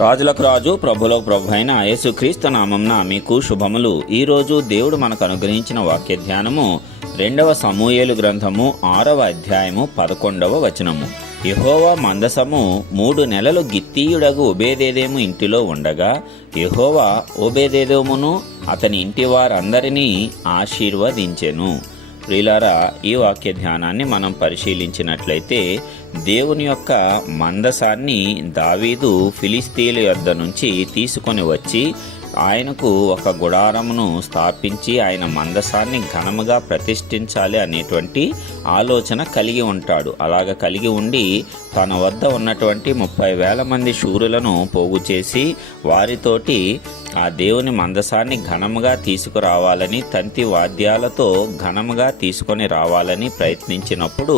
రాజులకు రాజు ప్రభులకు ప్రభు అయిన యేసుక్రీస్తు నామంన మీకు శుభములు. ఈరోజు దేవుడు మనకు అనుగ్రహించిన వాక్య ధ్యానము రెండవ సమూయేలు గ్రంథము ఆరవ అధ్యాయము పదకొండవ వచనము. యహోవా మందసము మూడు నెలలు గిత్తీయుడగు ఒబేదేదేము ఇంటిలో ఉండగా యహోవా ఓబేదేదోమును అతని ఇంటి వారందరినీ ఆశీర్వదించెను. ప్రియులారా ఈ వాక్య ధ్యానాన్ని మనం పరిశీలించినట్లయితే దేవుని యొక్క మందసాన్ని దావీదు ఫిలిస్తీన్ల యొద్ద నుంచి తీసుకొని వచ్చి ఆయనకు ఒక గుడారమును స్థాపించి ఆయన మందసాన్ని ఘనముగా ప్రతిష్ఠించాలి అనేటువంటి ఆలోచన కలిగి ఉంటాడు. అలాగ కలిగి ఉండి తన వద్ద ఉన్నటువంటి ముప్పై వేల మంది శూరులను పోగు చేసి వారితోటి ఆ దేవుని మందసాన్ని ఘనముగా తీసుకురావాలని తంతి వాద్యాలతో ఘనముగా తీసుకొని రావాలని ప్రయత్నించినప్పుడు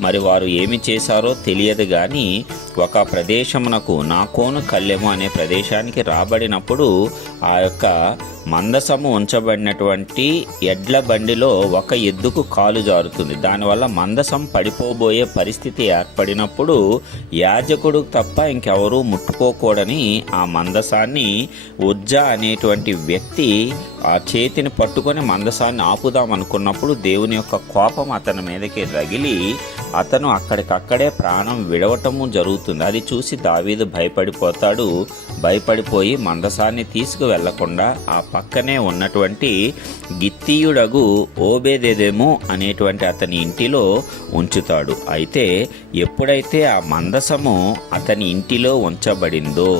మరి వారు ఏమి చేశారో తెలియదు కానీ ఒక ప్రదేశమునకు నాకోను కళ్ళెము అనే ప్రదేశానికి రాబడినప్పుడు ఆ యొక్క మందసము ఉంచబడినటువంటి ఎడ్ల బండిలో ఒక ఎద్దుకు కాలు జారుతుంది. దానివల్ల మందసం పడిపోబోయే పరిస్థితి ఏర్పడినప్పుడు యాజకుడు తప్ప ఇంకెవరూ ముట్టుకోకూడని ఆ మందసాన్ని ఉజ్జా అనేటువంటి వ్యక్తి ఆ చేతిని పట్టుకొని మందసాన్ని ఆపుదాం అనుకున్నప్పుడు దేవుని యొక్క కోపం అతని మీదకి రగిలి అతను అక్కడికక్కడే ప్రాణం విడవటము జరుగుతుంది. అది చూసి దావీదు భయపడిపోతాడు. భయపడిపోయి మందసాన్ని తీసుకు వెళ్ళకుండా ఆ పక్కనే ఉన్నటువంటి గిత్తీయుడగు ఓబేదేదేమో అనేటువంటి అతని ఇంటిలో ఉంచుతాడు. అయితే ఎప్పుడైతే ఆ మందసము అతని ఇంటిలో ఉంచబడిందో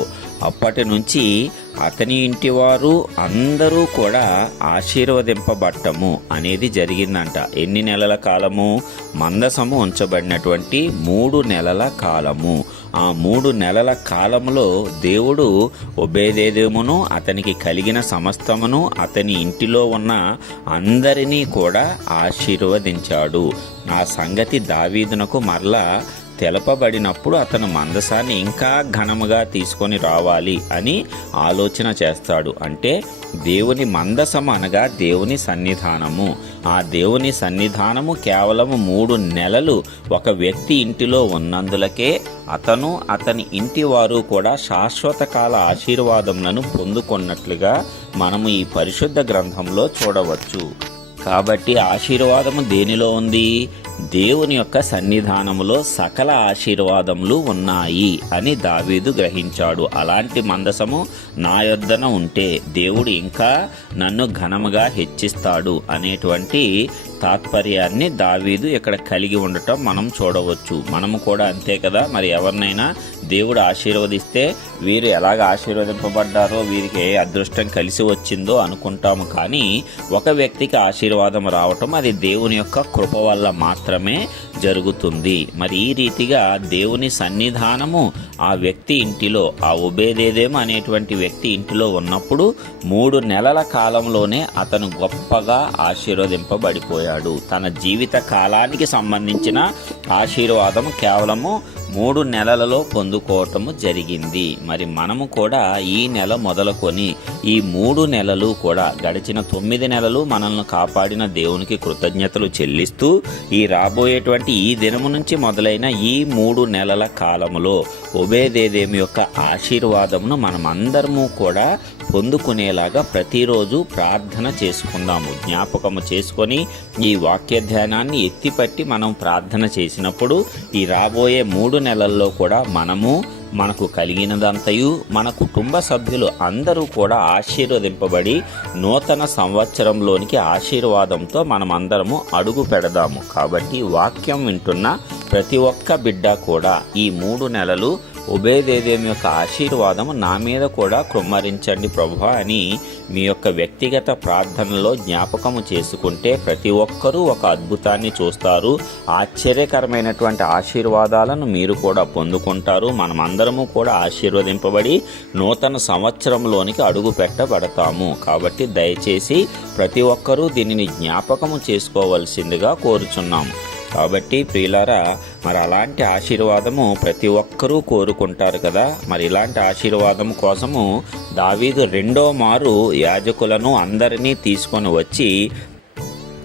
అప్పటి నుంచి అతని ఇంటి వారు అందరూ కూడా ఆశీర్వదింపబట్టము అనేది జరిగిందంట. ఎన్ని నెలల కాలము? మందసము ఉంచబడినటువంటి మూడు నెలల కాలము. ఆ మూడు నెలల కాలంలో దేవుడు ఒబేదేదేమును అతనికి కలిగిన సమస్తమును అతని ఇంటిలో ఉన్న అందరినీ కూడా ఆశీర్వదించాడు. ఆ సంగతి దావీదునకు మరలా తెలపబడినప్పుడు అతను మందసాన్ని ఇంకా ఘనముగా తీసుకొని రావాలి అని ఆలోచన చేస్తాడు. అంటే దేవుని మందసం అనగా దేవుని సన్నిధానము. ఆ దేవుని సన్నిధానము కేవలము మూడు నెలలు ఒక వ్యక్తి ఇంటిలో ఉన్నందులకే అతను అతని ఇంటి వారు కూడా శాశ్వత కాల ఆశీర్వాదములను పొందుకున్నట్లుగా మనము ఈ పరిశుద్ధ గ్రంథంలో చూడవచ్చు. కాబట్టి ఆశీర్వాదము దేనిలో ఉంది? దేవుని యొక్క సన్నిధానములో సకల ఆశీర్వాదములు ఉన్నాయి అని దావీదు గ్రహించాడు. అలాంటి మందసము నా యొద్దన ఉంటే దేవుడు ఇంకా నన్ను ఘనముగా హెచ్చిస్తాడు అనేటువంటి తాత్పర్యాన్ని దావీదు ఇక్కడ కలిగి ఉండటం మనం చూడవచ్చు. మనము కూడా అంతే కదా మరి ఎవరినైనా దేవుడు ఆశీర్వదిస్తే వీరు ఎలాగ ఆశీర్వదింపబడ్డారో వీరికి ఏ అదృష్టం కలిసి వచ్చిందో అనుకుంటాము. కానీ ఒక వ్యక్తికి ఆశీర్వాదం రావటం అది దేవుని యొక్క కృప వల్ల మాత్రమే మాత్రమే జరుగుతుంది. మరి ఈ రీతిగా దేవుని సన్నిధానము ఆ వ్యక్తి ఇంటిలో ఆ ఉబేదేదేమో అనేటువంటి వ్యక్తి ఇంటిలో ఉన్నప్పుడు మూడు నెలల కాలంలోనే అతను గొప్పగా ఆశీర్వదింపబడిపోయాడు. తన జీవిత కాలానికి సంబంధించిన ఆశీర్వాదం కేవలము మూడు నెలలలో పొందుకోవటము జరిగింది. మరి మనము కూడా ఈ నెల మొదలుకొని ఈ మూడు నెలలు కూడా గడిచిన తొమ్మిది నెలలు మనల్ని కాపాడిన దేవునికి కృతజ్ఞతలు చెల్లిస్తూ ఈ రాబోయేటువంటి ఈ దినము నుంచి మొదలైన ఈ మూడు నెలల కాలములో ఉభయదేదేమి యొక్క ఆశీర్వాదమును మనమందరము కూడా పొందుకునేలాగా ప్రతిరోజు ప్రార్థన చేసుకుందాము. జ్ఞాపకము చేసుకొని ఈ వాక్య ధ్యానాన్ని ఎత్తిపట్టి మనం ప్రార్థన చేసినప్పుడు ఈ రాబోయే మూడు నెలల్లో కూడా మనము మనకు కలిగినదంతయు మన కుటుంబ సభ్యులు అందరూ కూడా ఆశీర్వదింపబడి నూతన సంవత్సరంలోనికి ఆశీర్వాదంతో మనమందరము అడుగు పెడదాము. కాబట్టి వాక్యం వింటున్న ప్రతి ఒక్క బిడ్డ కూడా ఈ మూడు నెలలు ఉభయదేదేమి యొక్క ఆశీర్వాదము నా మీద కూడా కుమ్మరించండి ప్రభా అని మీ యొక్క వ్యక్తిగత ప్రార్థనలో జ్ఞాపకము చేసుకుంటే ప్రతి ఒక్కరూ ఒక అద్భుతాన్ని చూస్తారు. ఆశ్చర్యకరమైనటువంటి ఆశీర్వాదాలను మీరు కూడా పొందుకుంటారు. మనమందరము కూడా ఆశీర్వదింపబడి నూతన సంవత్సరంలోనికి అడుగు పెట్టబడతాము. కాబట్టి దయచేసి ప్రతి ఒక్కరూ దీనిని జ్ఞాపకము చేసుకోవలసిందిగా కోరుచున్నాము. కాబట్టి ప్రియులారా మరి అలాంటి ఆశీర్వాదము ప్రతి ఒక్కరూ కోరుకుంటారు కదా. మరి ఇలాంటి ఆశీర్వాదం కోసము దావీదు రెండో మారు యాజకులను అందరినీ తీసుకొని వచ్చి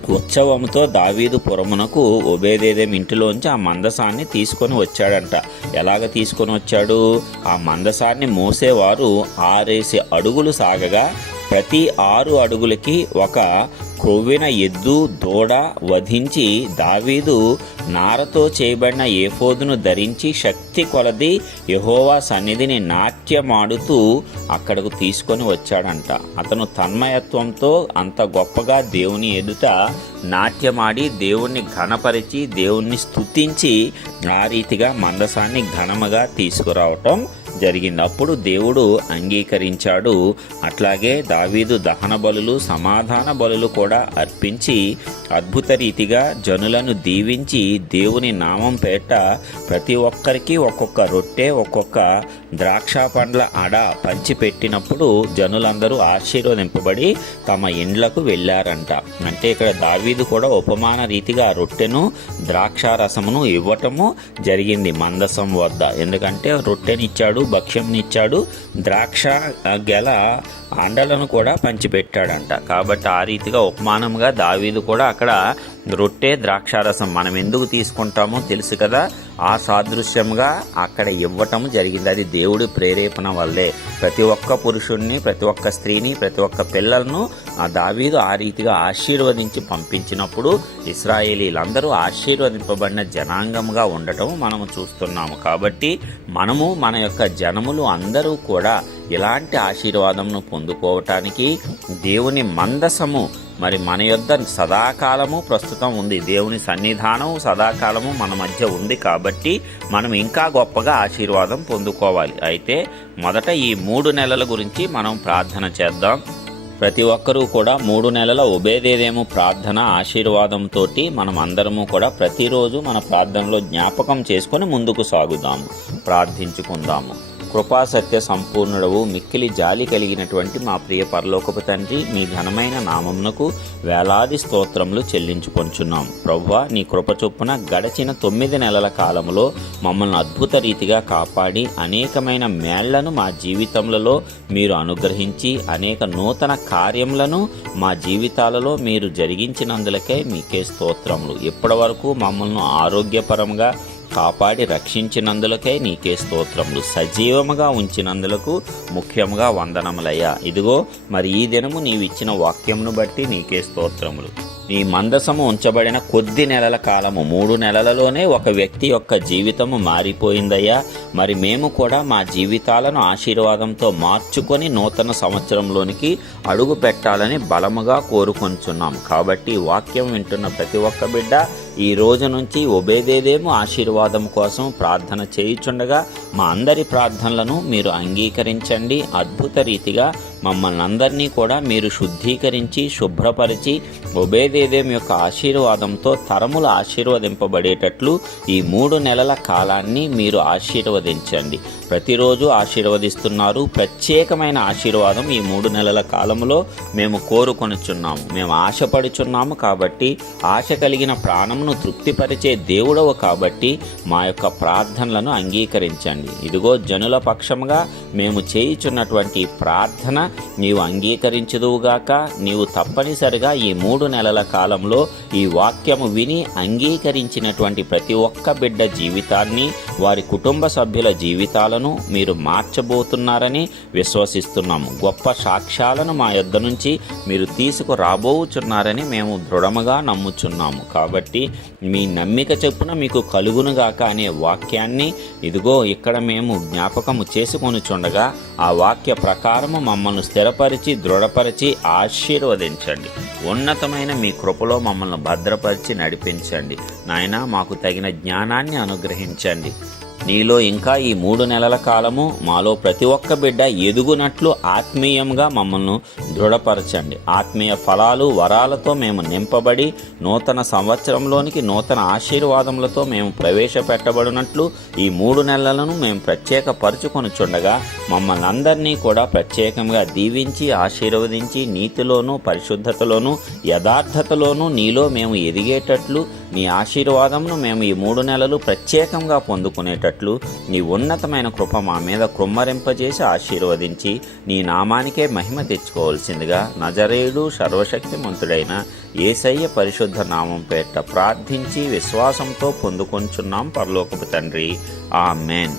ఉత్సవంతో దావీదు పురమునకు ఒబేదేదేం ఇంటిలోంచి ఆ మందసాన్ని తీసుకొని వచ్చాడంట. ఎలాగ తీసుకొని వచ్చాడు? ఆ మందసాన్ని మోసేవారు ఆరేసి అడుగులు సాగగా ప్రతి ఆరు అడుగులకి ఒక కొవ్విన ఎద్దు దూడ వధించి దావీదు నారతో చేయబడిన ఏఫోదును ధరించి శక్తి కొలది యహోవా సన్నిధిని నాట్యమాడుతూ అక్కడకు తీసుకొని వచ్చాడంట. అతను తన్మయత్వంతో అంత గొప్పగా దేవుని ఎదుట నాట్యమాడి దేవుణ్ణి ఘనపరిచి దేవుణ్ణి స్తుతించి ఆ రీతిగా మందసాన్ని ఘనముగా తీసుకురావటం జరిగింది అప్పుడు దేవుడు అంగీకరించాడు. అట్లాగే దావీదు దహన బలులు సమాధాన బలులు కూడా అర్పించి అద్భుత రీతిగా జనులను దీవించి దేవుని నామం పేట ప్రతి ఒక్కరికి ఒక్కొక్క రొట్టె ఒక్కొక్క ద్రాక్ష పండ్ల అడ పంచిపెట్టినప్పుడు జనులందరూ ఆశీర్వదింపబడి తమ ఇండ్లకు వెళ్ళారంట. అంటే ఇక్కడ దావీదు కూడా ఉపమాన రీతిగా రొట్టెను రొట్టెను ద్రాక్షారసమును ఇవ్వటము జరిగింది మందసం వద్ద. ఎందుకంటే రొట్టెనిచ్చాడు భక్ష్యంనిచ్చాడు. ద్రాక్ష గెల అండలను కూడా పంచిపెట్టాడంట. కాబట్టి ఆ రీతిగా ఉపమానంగా దావీదు కూడా అక్కడ రొట్టె ద్రాక్షారసం మనం ఎందుకు తీసుకుంటామో తెలుసు కదా. ఆ సాదృశ్యంగా అక్కడ ఇవ్వటం జరిగింది. అది దేవుడి ప్రేరేపణ వల్లే. ప్రతి ఒక్క పురుషుణ్ణి ప్రతి ఒక్క స్త్రీని ప్రతి ఒక్క పిల్లలను ఆ దావీదు ఆ రీతిగా ఆశీర్వదించి పంపించినప్పుడు ఇస్రాయేలీలందరూ ఆశీర్వదింపబడిన జనాంగముగా ఉండటం మనము చూస్తున్నాము. కాబట్టి మనము మన యొక్క జనములు అందరూ కూడా ఇలాంటి ఆశీర్వాదంను పొందుకోవటానికి దేవుని మందసము మరి మన యొద్ద సదాకాలము ప్రస్తుతం ఉంది. దేవుని సన్నిధానం సదాకాలము మన మధ్య ఉంది కాబట్టి మనం ఇంకా గొప్పగా ఆశీర్వాదం పొందుకోవాలి. అయితే మొదట ఈ మూడు నెలల గురించి మనం ప్రార్థన చేద్దాం. ప్రతి ఒక్కరూ కూడా మూడు నెలల ఉబేదేదేమో ప్రార్థన ఆశీర్వాదంతో మనం అందరము కూడా ప్రతిరోజు మన ప్రార్థనలో జ్ఞాపకం చేసుకొని ముందుకు సాగుదాము ప్రార్థించుకుందాము. కృపాసత్య సంపూర్ణుడవు మిక్కిలి జాలి కలిగినటువంటి మా ప్రియ పరలోకపు తండ్రి మీ ఘనమైన నామమునకు వేలాది స్తోత్రములు చెల్లించుకొంచున్నాం. ప్రవ్వా నీ కృప చొప్పున గడచిన తొమ్మిది నెలల కాలంలో మమ్మల్ని అద్భుత రీతిగా కాపాడి అనేకమైన మేళ్ళను మా జీవితములలో మీరు అనుగ్రహించి అనేక నూతన కార్యములను మా జీవితాలలో మీరు జరిగించినందులకే మీకే స్తోత్రములు. ఇప్పటి వరకు మమ్మల్ని ఆరోగ్యపరంగా కాపాడి రక్షించినందులకే నీకే స్తోత్రములు. సజీవముగా ఉంచినందులకు ముఖ్యముగా వందనములయ్యా. ఇదిగో మరి ఈ దినము నీవిచ్చిన వాక్యమును బట్టి నీకే స్తోత్రములు. ఈ మందసము ఉంచబడిన కొద్ది నెలల కాలము. మూడు నెలలలోనే ఒక వ్యక్తి యొక్క జీవితము మారిపోయిందయ్యా. మరి మేము కూడా మా జీవితాలను ఆశీర్వాదంతో మార్చుకొని నూతన సంవత్సరంలోనికి అడుగు పెట్టాలని బలముగా కోరుకొంచున్నాం. కాబట్టి వాక్యం వింటున్న ప్రతి ఒక్క బిడ్డ ఈ రోజు నుంచి ఒబేదేదేమో ఆశీర్వాదం కోసం ప్రార్థన చేయుచుండగా మా అందరి ప్రార్థనలను మీరు అంగీకరించండి. అద్భుత రీతిగా మమ్మల్ని అందరినీ కూడా మీరు శుద్ధీకరించి శుభ్రపరిచి ఉభయదేదేం యొక్క ఆశీర్వాదంతో తరములు ఆశీర్వదింపబడేటట్లు ఈ మూడు నెలల కాలాన్ని మీరు ఆశీర్వదించండి. ప్రతిరోజు ఆశీర్వదిస్తున్నారు. ప్రత్యేకమైన ఆశీర్వాదం ఈ మూడు నెలల కాలంలో మేము కోరుకొనుచున్నాము. మేము ఆశపడుచున్నాము కాబట్టి ఆశ కలిగిన ప్రాణమును తృప్తిపరిచే దేవుడవు కాబట్టి మా యొక్క ప్రార్థనలను అంగీకరించండి. ఇదిగో జనుల పక్షముగా మేము చేయుచున్నటువంటి ప్రార్థన నీవు అంగీకరించదువుగాక. నీవు తప్పనిసరిగా ఈ మూడు నెలల కాలంలో ఈ వాక్యము విని అంగీకరించినటువంటి ప్రతి ఒక్క బిడ్డ జీవితాన్ని వారి కుటుంబ సభ్యుల జీవితాలను మీరు మార్చబోతున్నారని విశ్వసిస్తున్నాము. గొప్ప సాక్ష్యాలను మా యొద్ద నుంచి మీరు తీసుకురాబోచున్నారని మేము దృఢముగా నమ్ముచున్నాము. కాబట్టి మీ నమ్మిక చెప్పున మీకు కలుగునుగాక అనే వాక్యాన్ని ఇదిగో ఇక్కడ మేము జ్ఞాపకము చేసుకొని చుండగా ఆ వాక్య ప్రకారము మమ్మల్ని స్థిరపరిచి దృఢపరిచి ఆశీర్వదించండి. ఉన్నతమైన మీ కృపలో మమ్మల్ని భద్రపరిచి నడిపించండి. నాయన మాకు తగిన జ్ఞానాన్ని అనుగ్రహించండి. నీలో ఇంకా ఈ మూడు నెలల కాలము మాలో ప్రతి ఒక్క బిడ్డ ఎదుగునట్లు ఆత్మీయంగా మమ్మల్ని దృఢపరచండి. ఆత్మీయ ఫలాలు వరాలతో మేము నింపబడి నూతన సంవత్సరంలోనికి నూతన ఆశీర్వాదములతో మేము ప్రవేశపెట్టబడినట్లు ఈ మూడు నెలలను మేము ప్రత్యేక పరుచుకొనుచుండగా మమ్మల్ని అందరినీ కూడా ప్రత్యేకంగా దీవించి ఆశీర్వదించి నీతిలోనూ పరిశుద్ధతలోనూ యథార్థతలోనూ నీలో మేము ఎదిగేటట్లు నీ ఆశీర్వాదంను మేము ఈ మూడు నెలలు ప్రత్యేకంగా పొందుకునేటట్లు నీ ఉన్నతమైన కృప మా మీద కృమ్మరింపజేసి ఆశీర్వదించి నీ నామానికే మహిమ తెచ్చుకోవాల్సిందిగా నజరేయుడు సర్వశక్తిమంతుడైన ఏసయ్య పరిశుద్ధ నామం పేట ప్రార్థించి విశ్వాసంతో పొందుకొంచున్నాం పరలోకపు తండ్రి. ఆ మేన్